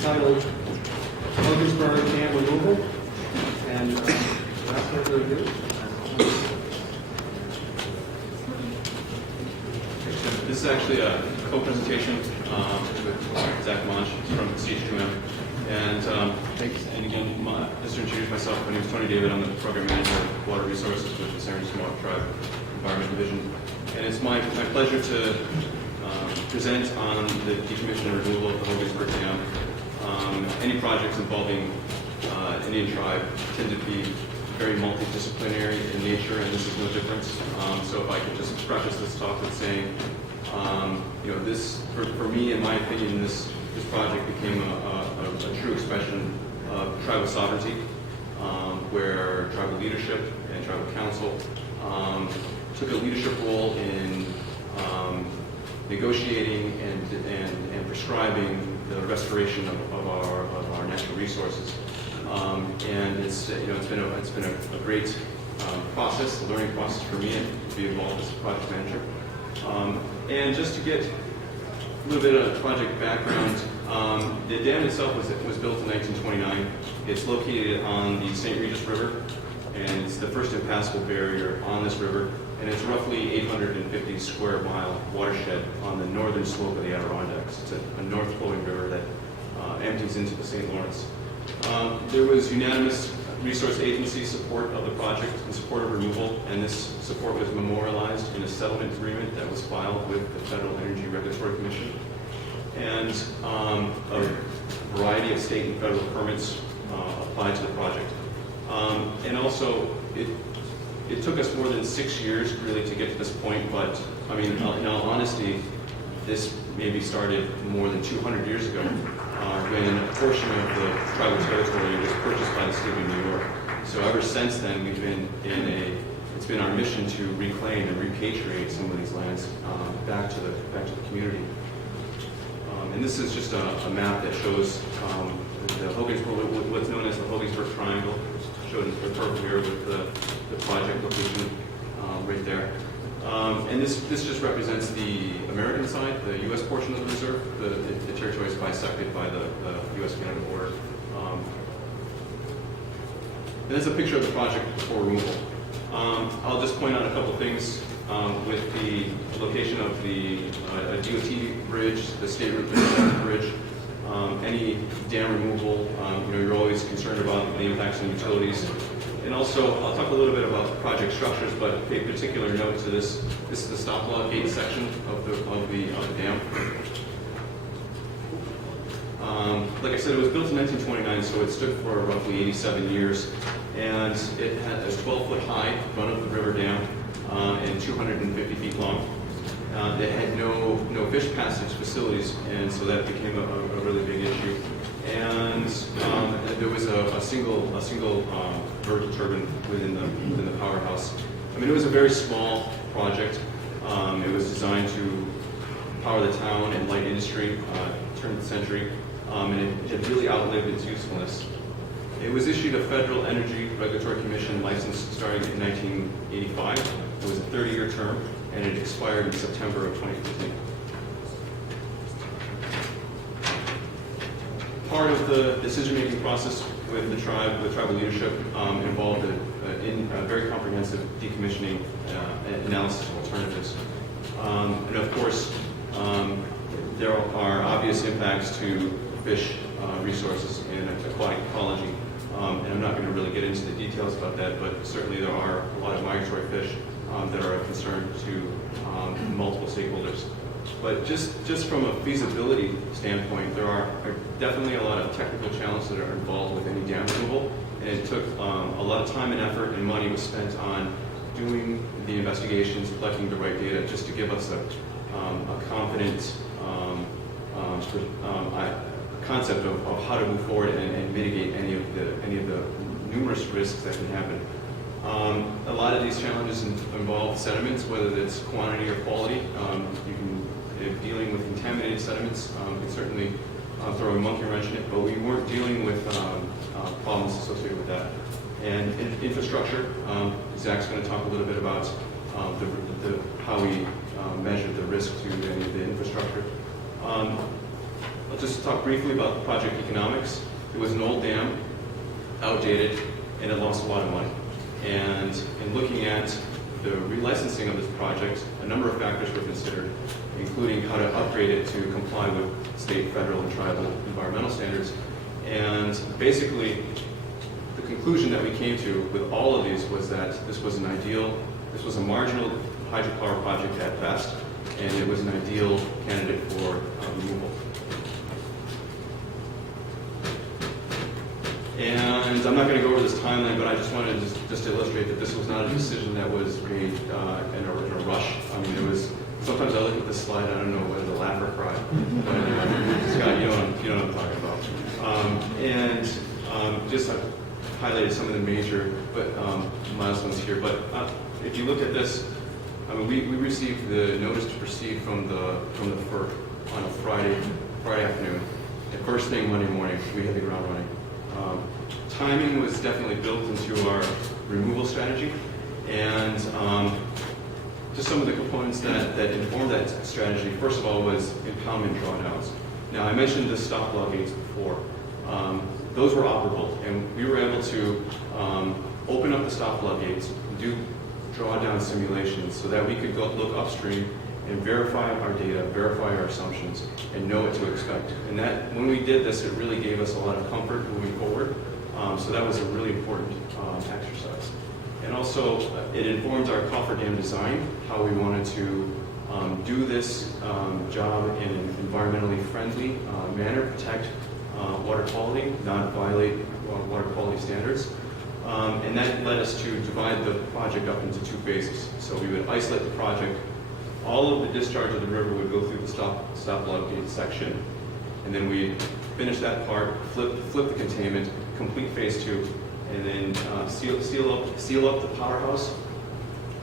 entitled Hogansburg Dam Removal. And without further ado, this is actually a co-presentation with Zach Monge from CH2M. And again, just to introduce myself, my name is Tony David. I'm the Program Manager of Water Resources with the Syracuse Mohawk Tribe Environment Division. And it's my pleasure to present on the decommissioning and removal of the Hogansburg Dam. Any projects involving Indian tribe tend to be very multidisciplinary in nature, and this is no different. So if I could just preface this talk with saying, this, for me, in my opinion, this project became a true expression of tribal sovereignty, where tribal leadership and tribal council took a leadership role in negotiating and prescribing the restoration of our natural resources. And it's been a great process, a learning process for me to be involved as a project manager. And just to get a little bit of project background, the dam itself was built in 1929. It's located on the St. Regis River, and it's the first impassable barrier on this river, and it's roughly 850 square mile watershed on the northern slope of the Adirondacks. It's a north flowing river that empties into the St. Lawrence. There was unanimous resource agency support of the project in support of removal, and this support was memorialized in a settlement agreement that was filed with the Federal Energy Regulatory Commission. And a variety of state and federal permits applied to the project. And also, it took us more than 6 years really to get to this point, but I mean, in all honesty, this maybe started more than 200 years ago, when a portion of the tribal territory was purchased by the state of New York. So ever since then, we've been it's been our mission to reclaim and repatriate some of these lands back to the community. And this is just a map that shows the Hogansburg, what's known as the Hogansburg Triangle, shown in purple here with the project location right there. And this just represents the American side, the U.S. portion of the reserve. The territory is bisected by the U.S.-Canada border. And that's a picture of the project before removal. I'll just point out a couple things with the location of the DOT bridge, the State Route 37 bridge. Any dam removal, you're always concerned about the impacts on utilities. And also, I'll talk a little bit about the project structures, but pay particular note to this. This is the stop log gate section of the dam. Like I said, it was built in 1929, so it stood for roughly 87 years. And it had a 12-foot high run-of-the-river dam and 250 feet long. It had no fish passage facilities, and so that became a really big issue. And there was a single vertical turbine within the powerhouse. I mean, it was a very small project. It was designed to power the town and light industry, turn of the century, and it had really outlived its usefulness. It was issued a Federal Energy Regulatory Commission license starting in 1985. It was a 30-year term, and it expired in September of 2015. Part of the decision-making process with the tribe, with tribal leadership, involved a very comprehensive decommissioning analysis of alternatives. And of course, there are obvious impacts to fish resources and aquatic ecology. And I'm not going to really get into the details about that, but certainly there are a lot of migratory fish that are a concern to multiple stakeholders. But just from a feasibility standpoint, there are definitely a lot of technical challenges that are involved with any dam removal, and it took a lot of time and effort, and money was spent on doing the investigations, collecting the right data, just to give us a confident concept of how to move forward and mitigate any of the numerous risks that can happen. A lot of these challenges involve sediments, whether it's quantity or quality. If dealing with contaminated sediments, we can certainly throw a monkey wrench in it, but we weren't dealing with problems associated with that. And infrastructure, Zach's going to talk a little bit about how we measure the risk to any of the infrastructure. I'll just talk briefly about the project economics. It was an old dam, outdated, and it lost a lot of money. And in looking at the relicensing of this project, a number of factors were considered, including how to upgrade it to comply with state, federal, and tribal environmental standards. And basically, the conclusion that we came to with all of these was that this was a marginal hydropower project at best, and it was an ideal candidate for removal. And I'm not going to go over this timeline, but I just wanted to just illustrate that this was not a decision that was made in a rush. I mean, it was, sometimes I look at this slide, I don't know whether to laugh or cry. But, Scott, you know what I'm talking about. Just I've highlighted some of the major milestones here. But if you look at this, I mean, we received the notice to proceed from the FERC on a Friday afternoon. And first thing Monday morning, we hit the ground running. Timing was definitely built into our removal strategy, and just some of the components that informed that strategy, first of all, was impoundment drawdowns. Now, I mentioned the stop log gates before. Those were operable, and we were able to open up the stop log gates, do drawdown simulations so that we could go look upstream and verify our data, verify our assumptions, and know what to expect. And that, when we did this, it really gave us a lot of comfort moving forward. So that was a really important exercise. And also, it informed our cofferdam design, how we wanted to do this job in an environmentally friendly manner, protect water quality, not violate water quality standards. And that led us to divide the project up into two phases. So we would isolate the project. All of the discharge of the river would go through the stop log gate section, and then we'd finish that part, flip the containment, complete phase 2, and then seal up the powerhouse,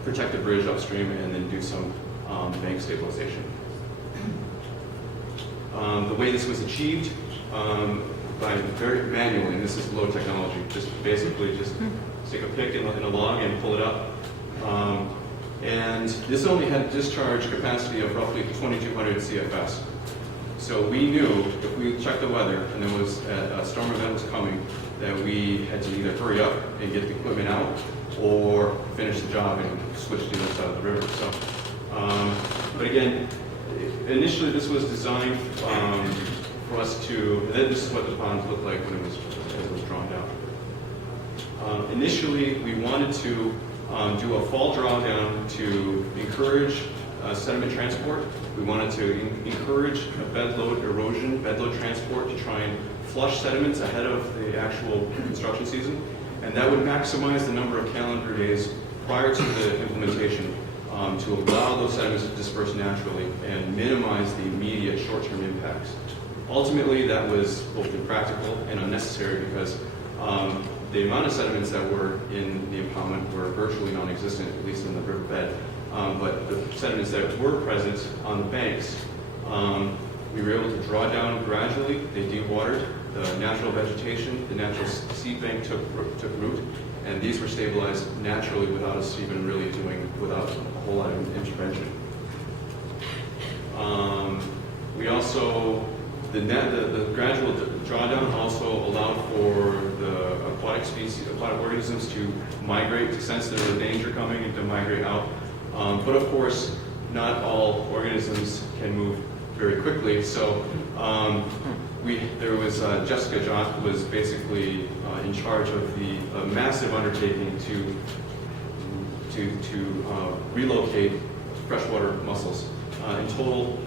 protect the bridge upstream, and then do some bank stabilization. The way this was achieved by very manually, and this is low technology, just stick a pick in a log and pull it up. And this only had discharge capacity of roughly 2,200 CFS. So we knew if we checked the weather and there was a storm event was coming, that we had to either hurry up and get the equipment out or finish the job and switch to the other side of the river. So, but again, initially this was designed for us to, this is what the pond looked like when it was drawn down. Initially, we wanted to do a fall drawdown to encourage sediment transport. We wanted to encourage a bed load erosion, bed load transport to try and flush sediments ahead of the actual construction season. And that would maximize the number of calendar days prior to the implementation to allow those sediments to disperse naturally and minimize the immediate short-term impacts. Ultimately, that was both impractical and unnecessary because the amount of sediments that were in the impoundment were virtually non-existent, at least in the riverbed. But the sediments that were present on the banks, we were able to draw down gradually. They dewatered. The natural vegetation, the natural seed bank took root, and these were stabilized naturally without us even really without a whole lot of intervention. We also, the gradual drawdown also allowed for the aquatic organisms to migrate, to sense there was danger coming and to migrate out. But of course, not all organisms can move very quickly. So there was Jessica Jock was basically in charge of the massive undertaking to relocate freshwater mussels. In total,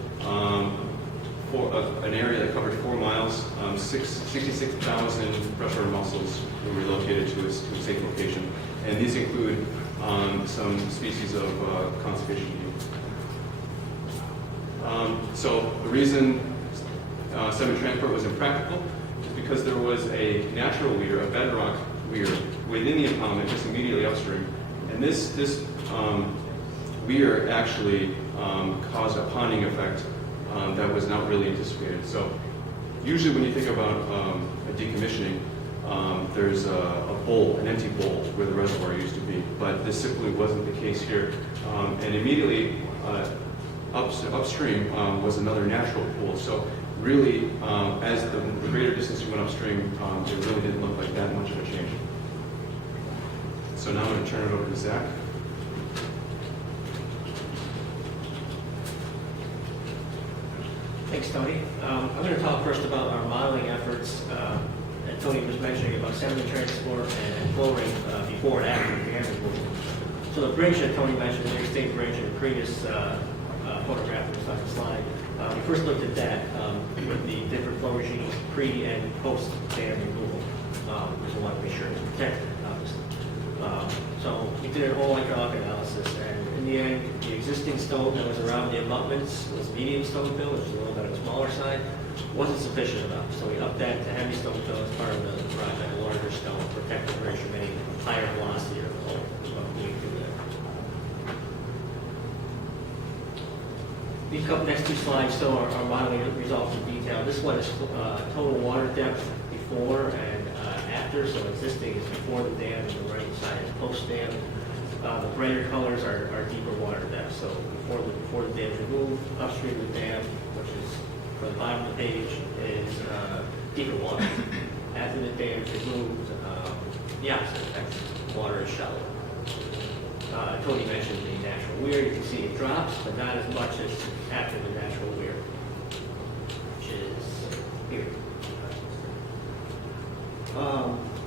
for an area that covered 4 miles, 66,000 freshwater mussels were relocated to a safe location. And these include some species of conservation needs. So the reason sediment transport was impractical is because there was a natural weir, a bedrock weir, within the impoundment, just immediately upstream. And this weir actually caused a ponding effect that was not really anticipated. So usually when you think about a decommissioning, there's a bowl, an empty bowl where the reservoir used to be, but this simply wasn't the case here. And immediately upstream was another natural pool. So really, as the greater distance you went upstream, it really didn't look like that much of a change. So now I'm going to turn it over to Zach. Thanks, Tony. I'm going to talk first about our modeling efforts that Tony was mentioning about sediment transport and flow rate before and after the dam removal. So the bridge that Tony mentioned, the interstate bridge in the previous photograph that was on the slide, we first looked at that with the different flow regimes pre and post dam removal. Because we want to make sure it's protected, obviously. So we did a whole hydraulic analysis, and in the end, the existing stone that was around the abutments was medium stone fill, which is a little bit on the smaller side, wasn't sufficient enough. So we upped that to heavy stone fill as part of the project, a larger stone, protect the bridge from any higher velocity or flow. These next two slides show our modeling results in detail. This one is total water depth before and after, so existing is before the dam, and the right side is post dam. The brighter colors are deeper water depth, so before the dam is removed, upstream of the dam, which is for the bottom of the page, is deeper water. After the dam is removed, the opposite effect, water is shallower. Tony mentioned the natural weir. You can see it drops, but not as much as after the natural weir, which is here.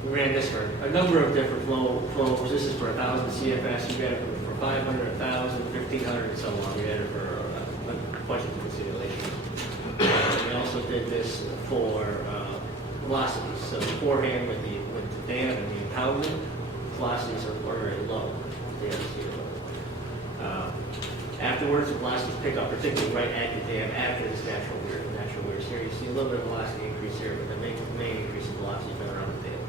We ran this for a number of different flows. This is for 1,000 CFS. You got it for 500, 1,000, 1,500, and so on. We had it for a bunch of different simulations. We also did this for velocities. So beforehand, with the dam and the impoundment, velocities are very low. Afterwards, the velocities pick up, particularly right at the dam after this natural weir. The natural weir is here. You see a little bit of velocity increase here, but the main increase in velocity has been around the dam.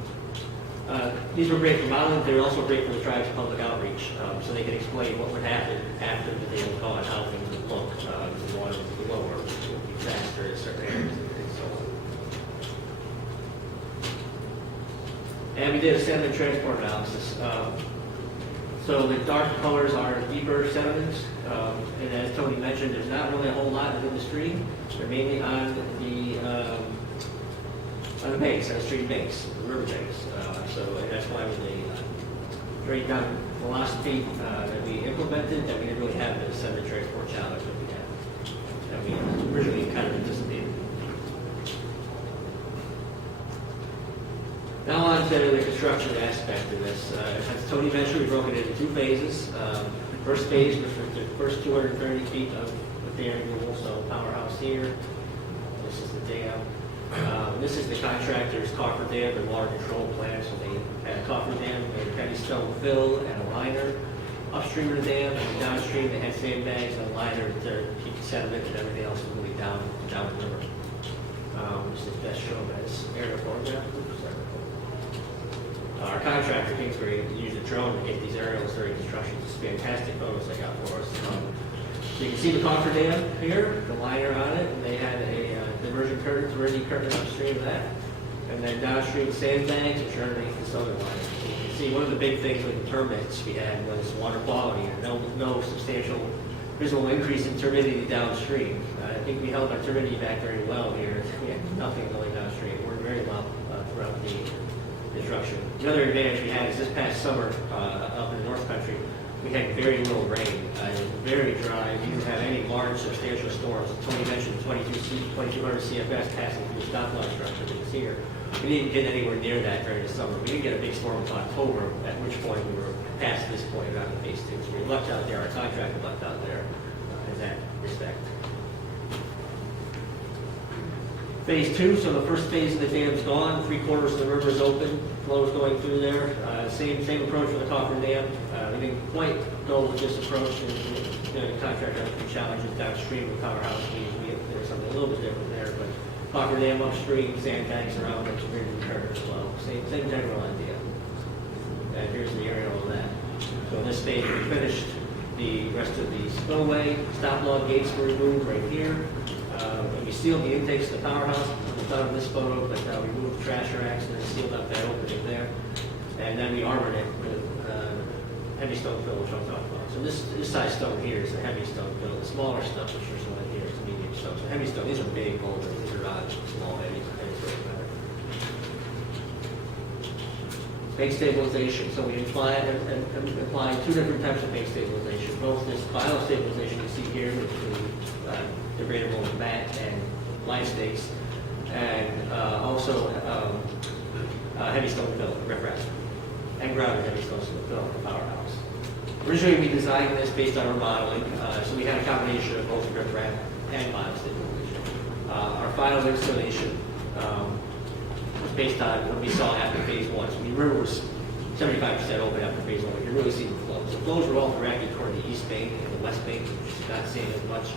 These were great for modeling. They were also great for the tribe's public outreach, so they could explain what would happen after the dam was gone, how things would look. The water would be lower, it would be faster in certain areas, and so on. And we did a sediment transport analysis. So the dark colors are deeper sediments, and as Tony mentioned, there's not really a whole lot within the stream. They're mainly on the banks, on the stream banks, the river banks. So that's why with the rate down velocity that we implemented, that we didn't really have the sediment transport challenge that we originally kind of anticipated. Now on to the construction aspect of this. As Tony mentioned, we broke it into two phases. First phase was for the first 230 feet of the dam removal, so powerhouse here. This is the dam. This is the contractor's coffer dam and water control plan. So they had a coffer dam, made a heavy stone fill and a liner. Upstream of the dam and downstream, they had sandbags and a liner to keep the sediment and everything else moving down the river. This is best shown as aerial photograph. Our contractor, Kingsbury, used a drone to get these aerials during construction. It's fantastic photos they got for us. So you can see the coffer dam here, the liner on it, and they had a diversion curtain, turbidity curtain upstream of that. And then downstream sandbags, which are underneath this other line. So you can see one of the big things with the permits we had was water quality, and no substantial visual increase in turbidity downstream. I think we held our turbidity back very well here. We had nothing going downstream. It worked very well throughout the construction. The other advantage we had is this past summer up in the North Country, we had very little rain. It was very dry. We didn't have any large substantial storms. Tony mentioned 2,200 CFS passing through the stop line structure that was here. We didn't get anywhere near that during the summer. We did get a big storm in October, at which point we were past this point around the phase 2. So we lucked out there. Our contractor lucked out there in that respect. Phase 2, so the first phase of the dam's gone, 3/4 of the river is open, flow is going through there. Same approach for the coffer dam. We didn't quite go with this approach, and the contractor had a few challenges downstream with powerhouse. There was something a little bit different there, but coffer dam upstream, sandbags around it, ready to curve as well. Same general idea. And here's the aerial of that. So in this phase, we finished the rest of the spillway. Stop log gates were removed right here. We sealed the intakes of the powerhouse. It's not in this photo, but we removed the trash racks and then sealed up that opening there. And then we armored it with heavy stone fill, which I'll talk about. So this size stone here is the heavy stone fill. The smaller stuff, which are shown here, is the medium stone. So heavy stone, these are big boulders. These are on small heavy matter. Bank stabilization. So we apply two different types of bank stabilization. Both this vinyl stabilization you see here, which is degradable mat and line stakes, and also heavy stone fill, riprap, and grounded heavy stone fill in the powerhouse. Originally, we designed this based on our modeling, so we had a combination of both riprap and vinyl stabilization. Our final installation was based on what we saw after phase one. So the river was 75% open after phase one. You really see the flows. The flows were all directed toward the east bank and the west bank, which is not seeing as much.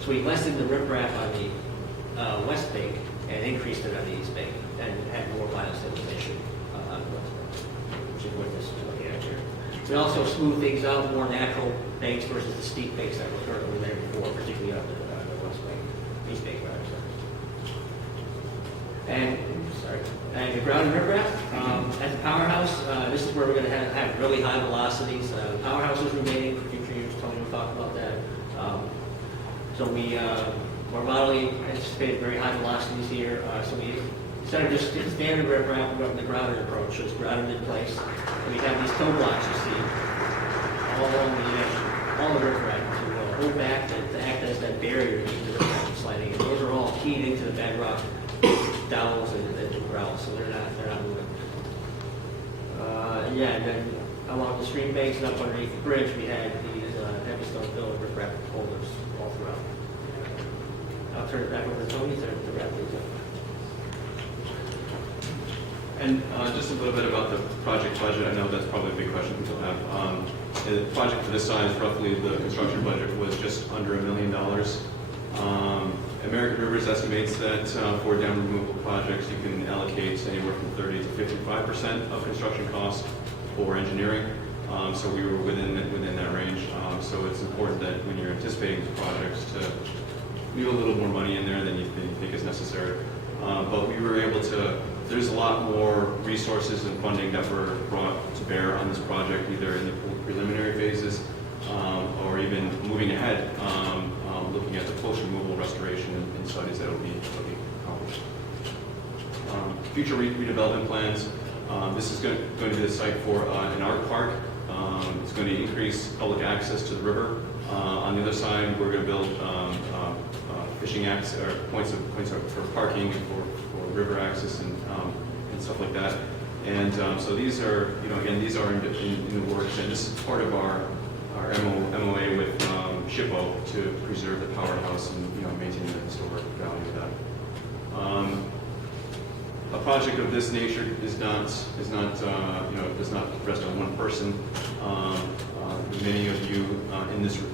So we lessened the riprap on the west bank and increased it on the east bank, and had more vinyl stabilization on the west bank, which is what this is looking at here. We also smooth things out, more natural banks versus the steep banks that were currently there before, particularly on the west bank, east bank rather. And the ground riprap at the powerhouse. This is where we're going to have really high velocities. The powerhouse is remaining for future years. Tony will talk about that. So we're modeling anticipated very high velocities here. So we instead of just standard riprap, we went with the grounded approach. So it's grounded in place. And we have these toe blocks you see all along the edge, all the riprap to hold back, to act as that barrier to keep the riprap from sliding in. Those are all keyed into the bedrock dowels and growls, so they're not moving. And then along the stream banks and up underneath the bridge, we had these heavy stone fill and riprap holders all throughout. I'll turn it back over to Tony to wrap things up. And just a little bit about the project budget. I know that's probably a big question people have. The project for this size, roughly the construction budget was just under $1 million. American Rivers estimates that for dam removal projects, you can allocate anywhere from 30 to 55% of construction costs for engineering. So we were within that range. So it's important that when you're anticipating these projects to leave a little more money in there than you think is necessary. But we were able to. There's a lot more resources and funding that were brought to bear on this project, either in the preliminary phases or even moving ahead, looking at the post-removal restoration and studies that will be accomplished. Future redevelopment plans. This is going to be the site for an art park. It's going to increase public access to the river. On the other side, we're going to build fishing access or points for parking and for river access and stuff like that. And so these are, again, these are in the works, and this is part of our MOA with SHPO to preserve the powerhouse and maintain the historic value of that. A project of this nature does not rest on one person. Many of you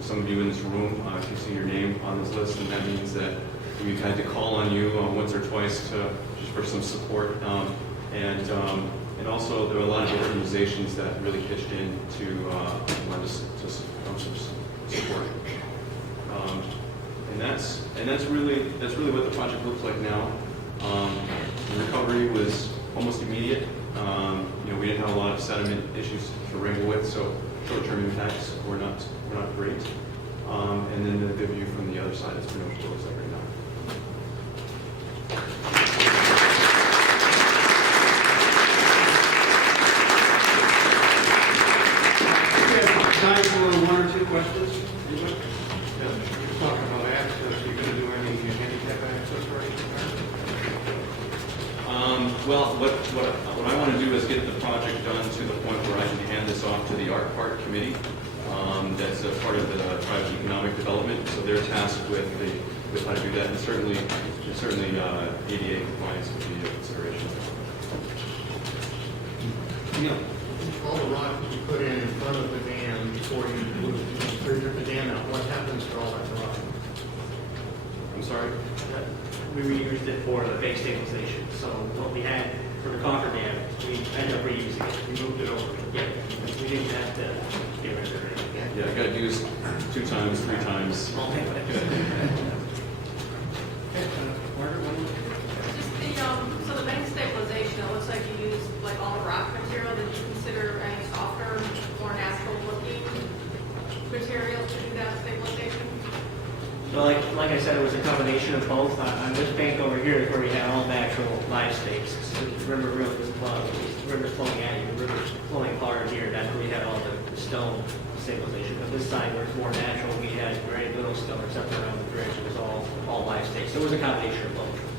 some of you in this room, if you see your name on this list, and that means that we've had to call on you once or twice just for some support. And also there are a lot of organizations that really pitched in to lend us some support. And that's really what the project looks like now. The recovery was almost immediate. We didn't have a lot of sediment issues to wrangle with, so short-term impacts were not great. And then the view from the other side is pretty much what it looks like right now. Time for one or two questions. Anybody? You're talking about access. Are you going to do any handicap access or anything there? Well, what I want to do is get the project done to the point where I can hand this off to the Art Park Committee. That's a part of the tribe's economic development, so they're tasked with how to do that, and certainly ADA compliance would be a consideration. Yeah. All the rock that you put in front of the dam before you rip the dam out, what happens to all that rock? I'm sorry? We reused it for the bank stabilization. So what we had for the Concord Dam, we ended up reusing it. We moved it over. Yeah, we didn't have to get rid of it. Yeah, I got used 2 times, 3 times. Just so the bank stabilization, it looks like you use like all the rock material. Did you consider any softer, more natural looking material to do that stabilization? So like I said, it was a combination of both. On this bank over here is where we had all natural live stakes. So the river really was the river's flowing at you, the river's flowing hard here. That's where we had all the stone stabilization. But this side where it's more natural, we had very little stone except around the bridge. It was all live stakes. So it was a combination of both.